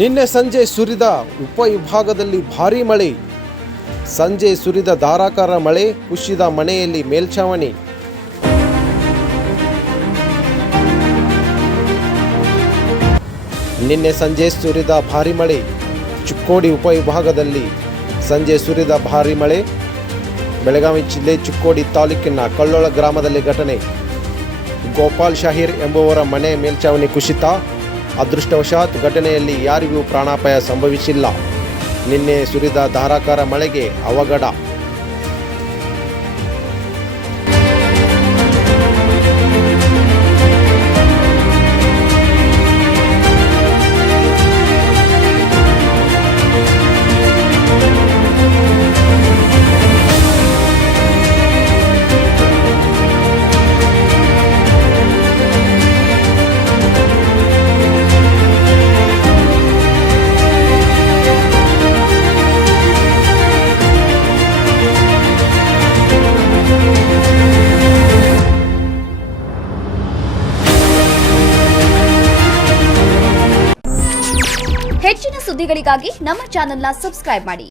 ನಿನ್ನೆ ಸಂಜೆ ಸುರಿದ ಉಪವಿಭಾಗದಲ್ಲಿ ಭಾರೀ ಮಳೆ. ಸಂಜೆ ಸುರಿದ ಧಾರಾಕಾರ ಮಳೆ, ಕುಸಿದ ಮನೆಯಲ್ಲಿ ಮೇಲ್ಛಾವಣಿ. ನಿನ್ನೆ ಸಂಜೆ ಸುರಿದ ಭಾರೀ ಮಳೆ. ಚಿಕ್ಕೋಡಿ ಉಪವಿಭಾಗದಲ್ಲಿ ಸಂಜೆ ಸುರಿದ ಭಾರೀ ಮಳೆ. ಬೆಳಗಾವಿ ಜಿಲ್ಲೆ ಚಿಕ್ಕೋಡಿ ತಾಲೂಕಿನ ಕಳ್ಳೋಳ ಗ್ರಾಮದಲ್ಲಿ ಘಟನೆ. ಗೋಪಾಲ್ ಶಾಹೀರ್ ಎಂಬುವರ ಮನೆ ಮೇಲ್ಛಾವಣಿ ಕುಸಿತ. ಅದೃಷ್ಟವಶಾತ್ ಘಟನೆಯಲ್ಲಿ ಯಾರಿಗೂ ಪ್ರಾಣಾಪಾಯ ಸಂಭವಿಸಿಲ್ಲ. ನಿನ್ನೆ ಸುರಿದ ಧಾರಾಕಾರ ಮಳೆಗೆ ಅವಘಡ. ಹೆಚ್ಚಿನ ಸುದ್ದಿಗಳಿಗಾಗಿ ನಮ್ಮ ಚಾನೆಲ್ನ ಸಬ್ಸ್ಕ್ರೈಬ್ ಮಾಡಿ.